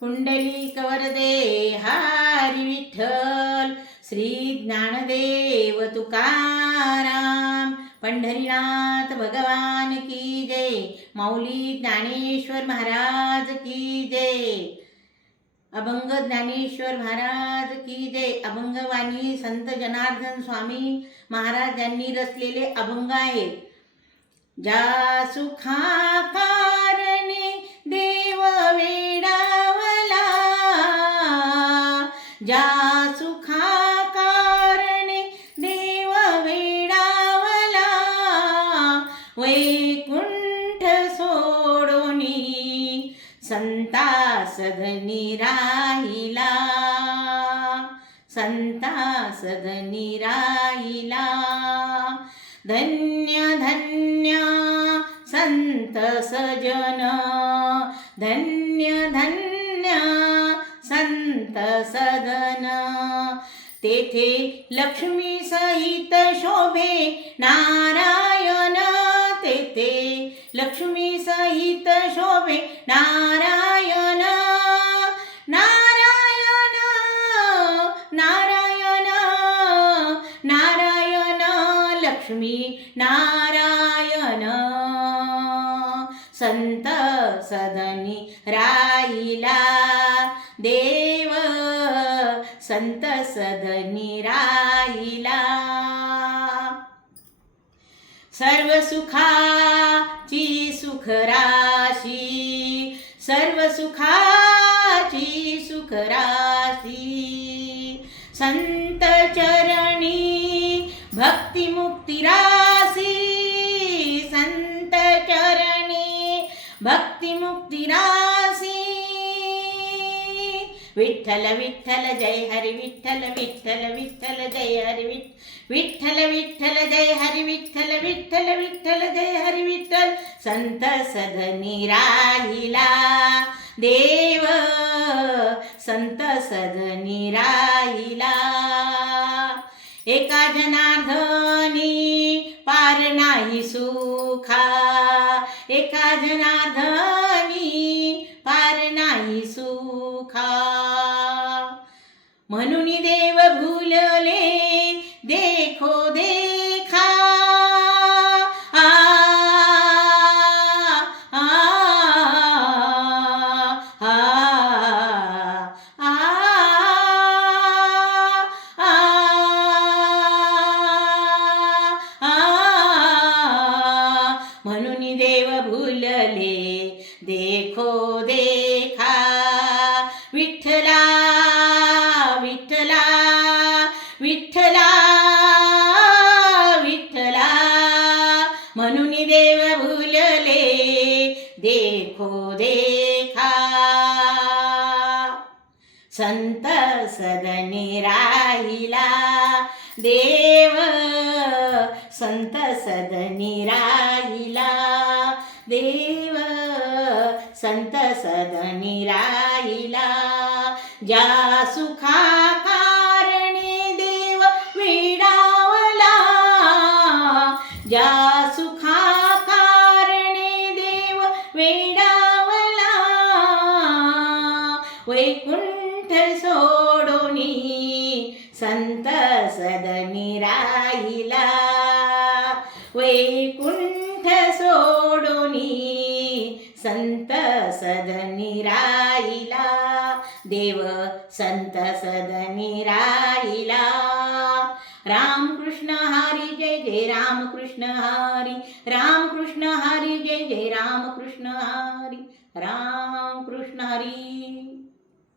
पुंडलिक वरदे हरी विठ्ठल, श्री ज्ञानदेव तुकाराम, पंढरीनाथ भगवान की जय, माऊली ज्ञानेश्वर महाराज की जय, अभंग ज्ञानेश्वर महाराज की जय. अभंगवाणी संत जनार्दन स्वामी महाराज यांनी रचलेले अभंग आहेत. ज्या सुखा कारणे देव वेडावला, ज्या सुखा कारणे देव वेडावला, वैकुंठ सोडोनी संता सदनी राहिला, संता सदनी राहिला. धन्य धन्य संत सजन, धन्य धन्य संत सदन, तेथे लक्ष्मी सहित शोभे नारायण, तेथे लक्ष्मी सहित शोभे नारायण, नारायण नारायण नारायण, लक्ष्मी नारायण. संत सदनी राहिला देव, संत सदनी राहिला. सर्व सुखाची सुखराशी, सर्व सुखाची सुखराशी, संत चरणी भक्ती मुक्ती रासी, संत चरणी भक्ती मुक्ती रासी. विठ्ठल विठ्ठल जय हरी विठ्ठल, विठ्ठल विठ्ठल जय हरी विठ्ठल, विठ्ठल जय हरी विठ्ठल, विठ्ठल विठ्ठल जय हरी विठ्ठल. संत सदनी राहिला देव, संत सदनी राहिला. एका जनार्दनी पार नाही सुखा, एका जनार्दनी पार नाही सुखा, म्हणून देव भूलले देखो देखा. आ, आ, आ, आ, म्हणून देव भूलले देखो देखा. विठ्ठला विठ्ठला विठ्ठला विठ्ठला, म्हणून देव भूलले देखो देखा. संत सदनी राहिला देव, संत सदनी राहिला देव, संत सदनी राहिला. ज्या सुखा कारणे देव वेडावला, ज्या सुखा कारणे देव वेडावला, वैकुंठ सोडोनी संत सदनी राहिला, वैकुंठ सोडोनी संत सदनी राहिला देव, संत सदनी राहिला. राम कृष्ण हरी जय जय राम कृष्ण हरी, राम कृष्ण हरी जय जय राम कृष्ण हरी, राम कृष्ण हरी.